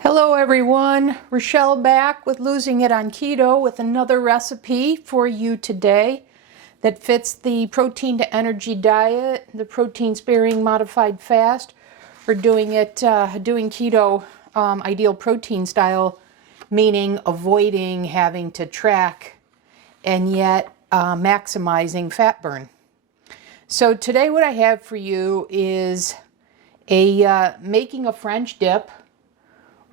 Hello everyone, Rochelle back with Losing It on Keto with another recipe for you today that fits the protein to energy diet, the protein sparing modified fast, or doing keto ideal protein style, meaning avoiding having to track and yet maximizing fat burn. So today what I have for you is making a French dip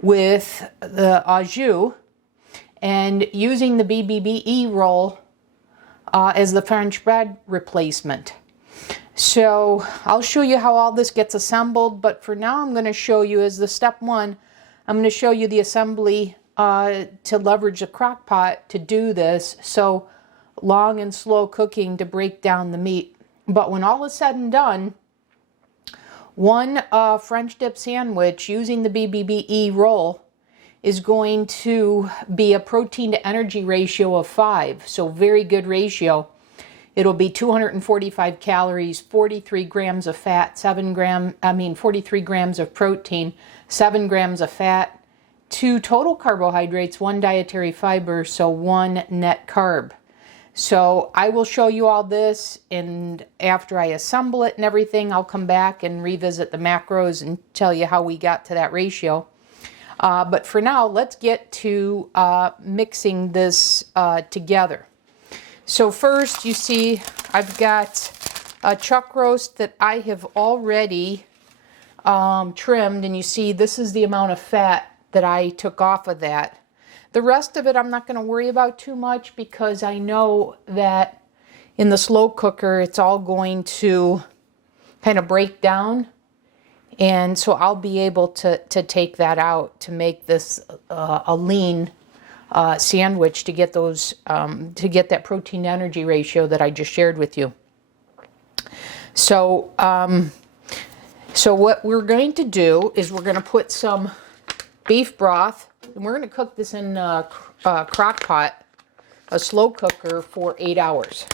with the au jus and using the BBBE roll as the French bread replacement. So I'll show you how all this gets assembled, but for now I'm going to show you as the step one, I'm going to show you the assembly to leverage a crock pot to do this. So long and slow cooking to break down the meat. But when all is said and done, one French dip sandwich using the BBBE roll is going to be a protein to energy ratio of 5. So very good ratio. It'll be 245 calories, 43 grams of fat, 43 grams of protein, 7 grams of fat, 2 total carbohydrates, 1 dietary fiber, so 1 net carb. So I will show you all this, and after I assemble it and everything, I'll come back and revisit the macros and tell you how we got to that ratio. But for now, let's get to mixing this together. So first, you see, I've got a chuck roast that I have already trimmed, and you see this is the amount of fat that I took off of that. The rest of it I'm not going to worry about too much because I know that in the slow cooker it's all going to kind of break down, and so I'll be able to take that out to make this a lean sandwich to get those to get that protein to energy ratio that I just shared with you. So what we're going to do is we're going to put some beef broth, and we're going to cook this in a crock pot, a slow cooker, for 8 hours.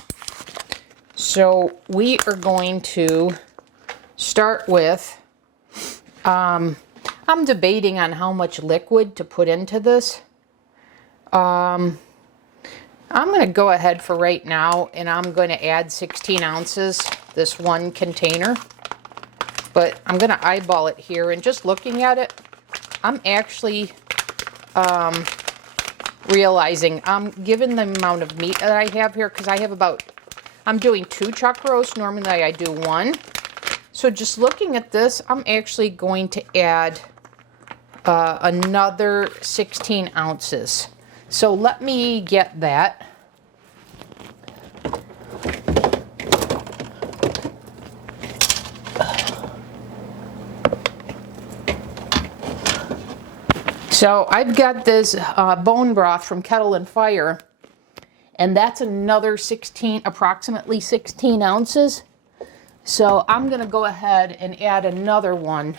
So we are going to start with, I'm debating on how much liquid to put into this. I'm going to go ahead for right now, and I'm going to add 16 ounces, this one container. But I'm going to eyeball it here, and just looking at it, I'm actually realizing, given the amount of meat that I have here, because I'm doing 2 chuck roasts, normally I do 1. So just looking at this, I'm actually going to add another 16 ounces. So let me get that. So I've got this bone broth from Kettle and Fire, and that's another approximately 16 ounces. So I'm going to go ahead and add another one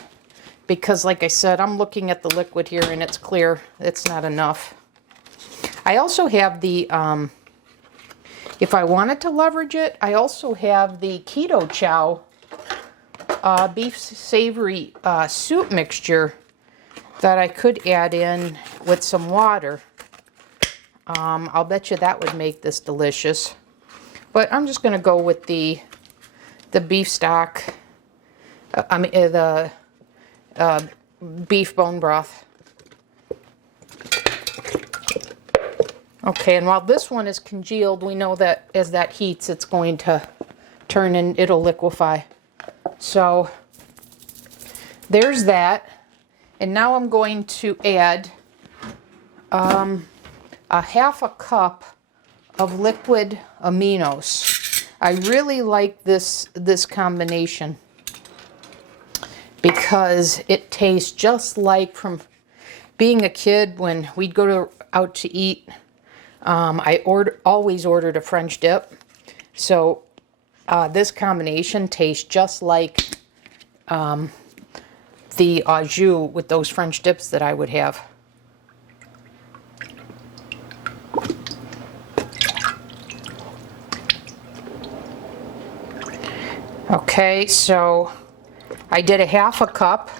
because, like I said, I'm looking at the liquid here and it's clear it's not enough. I also have the, if I wanted to leverage it, I also have the Keto Chow beef savory soup mixture that I could add in with some water. I'll bet you that would make this delicious. But I'm just going to go with the beef stock, the beef bone broth. Okay, and while this one is congealed, we know that as that heats, it's going to turn and it'll liquefy. So there's that. And now I'm going to add a half a cup of liquid aminos. I really like this combination because it tastes just like from being a kid when we'd go out to eat. I always ordered a French dip. So this combination tastes just like the au jus with those French dips that I would have. Okay, so I did a half a cup.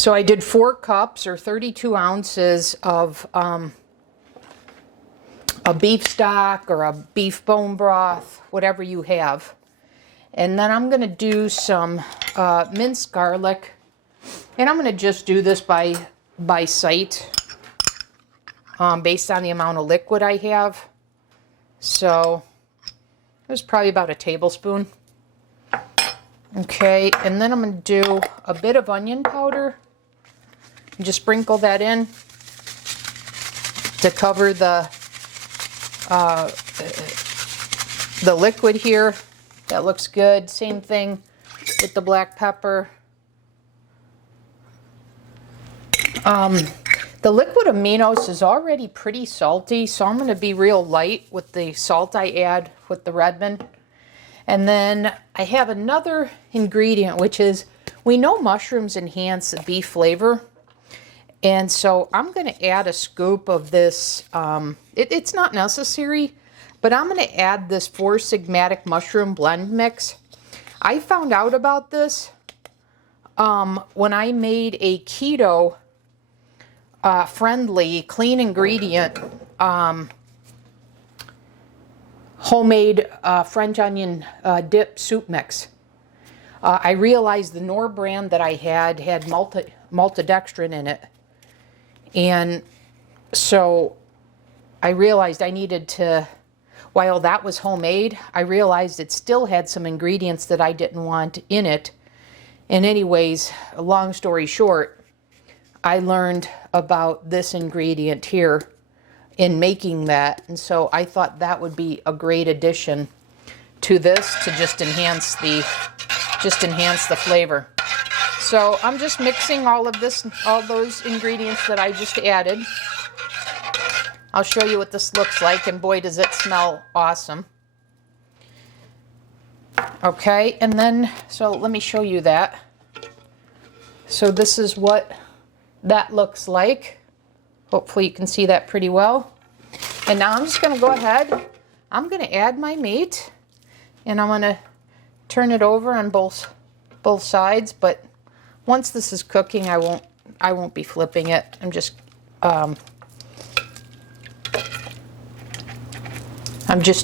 So I did 4 cups or 32 ounces of a beef stock or a beef bone broth, whatever you have. And then I'm going to do some minced garlic. And I'm going to just do this by sight based on the amount of liquid I have. So it was probably about a tablespoon. Okay, and then I'm going to do a bit of onion powder and just sprinkle that in to cover the liquid here. That looks good. Same thing with the black pepper. The liquid aminos is already pretty salty, so I'm going to be real light with the salt I add with the Redmond. And then I have another ingredient, which is, we know mushrooms enhance the beef flavor. And so I'm going to add a scoop of this. It's not necessary, but I'm going to add this 4-sigmatic mushroom blend mix. I found out about this when I made a keto friendly, clean ingredient homemade French onion dip soup mix. I realized the Knorr brand that I had maltodextrin in it. And so I realized I needed to, while that was homemade, I realized it still had some ingredients that I didn't want in it. And anyways, long story short, I learned about this ingredient here in making that, and so I thought that would be a great addition to this to just enhance the flavor. So I'm just mixing all those ingredients that I just added. I'll show you what this looks like, and boy does it smell awesome. Okay, and then so let me show you that. So this is what that looks like. Hopefully you can see that pretty well. And now I'm just going to go ahead. I'm going to add my meat, and I'm going to turn it over on both sides. But once this is cooking, I won't be flipping it. I'm just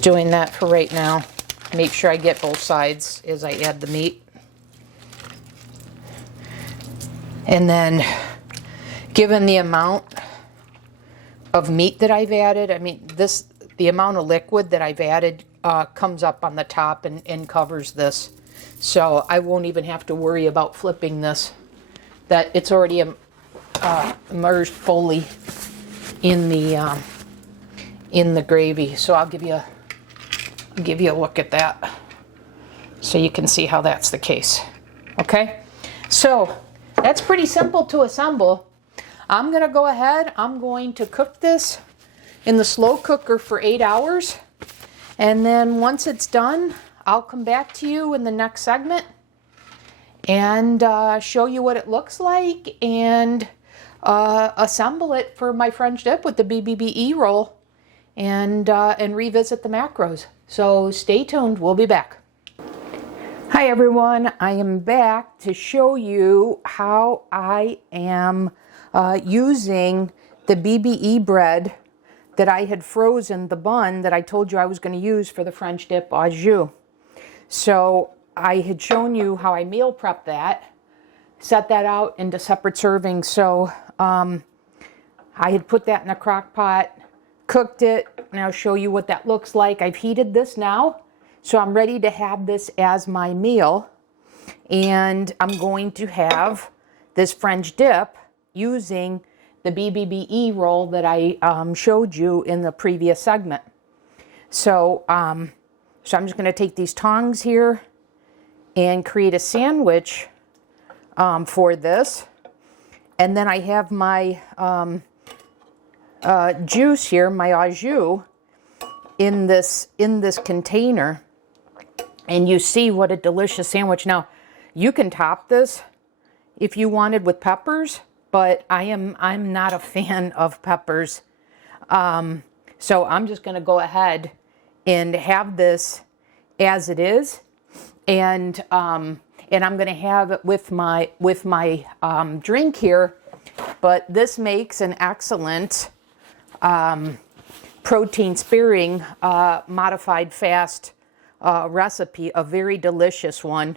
doing that for right now. Make sure I get both sides as I add the meat. And then, given the amount of meat that I've added, I mean, the amount of liquid that I've added comes up on the top and covers this. So I won't even have to worry about flipping this. That it's already immersed fully in the gravy. So I'll give you a look at that so you can see how that's the case. Okay, so that's pretty simple to assemble. I'm going to go ahead. I'm going to cook this in the slow cooker for 8 hours. And then once it's done, I'll come back to you in the next segment and show you what it looks like and assemble it for my French dip with the BBBE roll and revisit the macros. So stay tuned. We'll be back. Hi everyone. I am back to show you how I am using the BBE bread that I had frozen, the bun that I told you I was going to use for the French dip au jus. So I had shown you how I meal prep that, set that out into separate servings. So I had put that in a crock pot, cooked it, and I'll show you what that looks like. I've heated this now, so I'm ready to have this as my meal. And I'm going to have this French dip using the BBBE roll that I showed you in the previous segment. So, so I'm just going to take these tongs here and create a sandwich for this. And then I have my juice here, my au jus, in this container. And you see what a delicious sandwich. Now, you can top this if you wanted with peppers, but I'm not a fan of peppers. So I'm just going to go ahead and have this as it is. And and I'm going to have it with my drink here. But this makes an excellent protein sparing modified fast recipe, a very delicious one.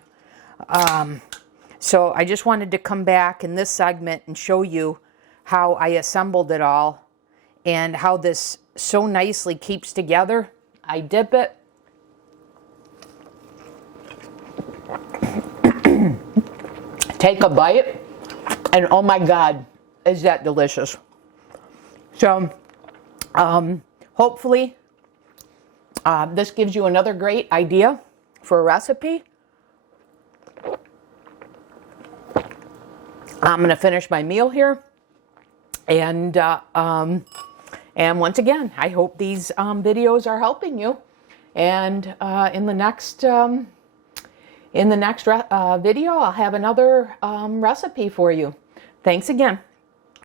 So I just wanted to come back in this segment and show you how I assembled it all and how this so nicely keeps together. I dip it. Take a bite, and oh my God, is that delicious. So hopefully this gives you another great idea for a recipe. I'm going to finish my meal here, and once again, I hope these videos are helping you. And in the next video, I'll have another recipe for you. Thanks again.